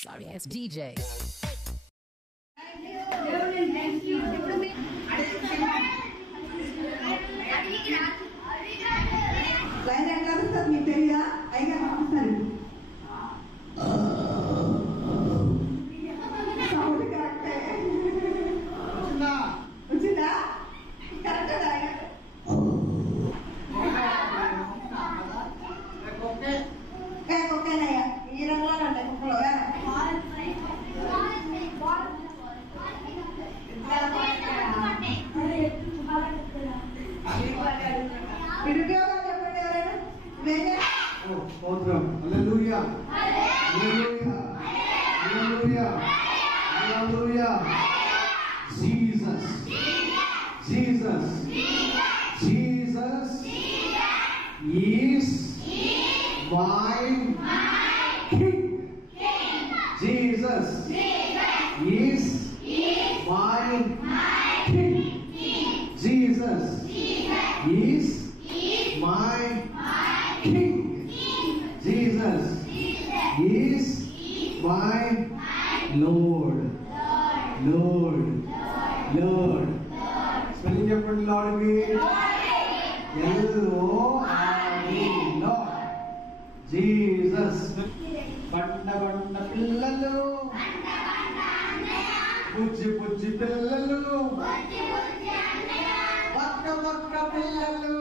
Sorry ass DJ. Line ఎట్లా వస్తుంది మీకు తెలియదా? అయినా పంపిస్తారు. సౌండ్ కరెక్టే వచ్చిందా? కరెక్టే ఓకేనయ్యా. ఈ రంగులో ఉంటాయి కుక్కలు. విడిపోయావా చెప్పండి ఎవరైనా? వేరే hallelujah hallelujah hallelujah hallelujah. Jesus Jesus Jesus is my king. Jesus is my king. Jesus is my king. Jesus is my Lord. Lord. Lord. Spelling చెప్పండి. Lord కి L-O-R-D. Lord. Jesus. బండ బండ పిల్లలు, బుజ్జి బుజ్జి పిల్లలు, వక్క వక్క పిల్లలు,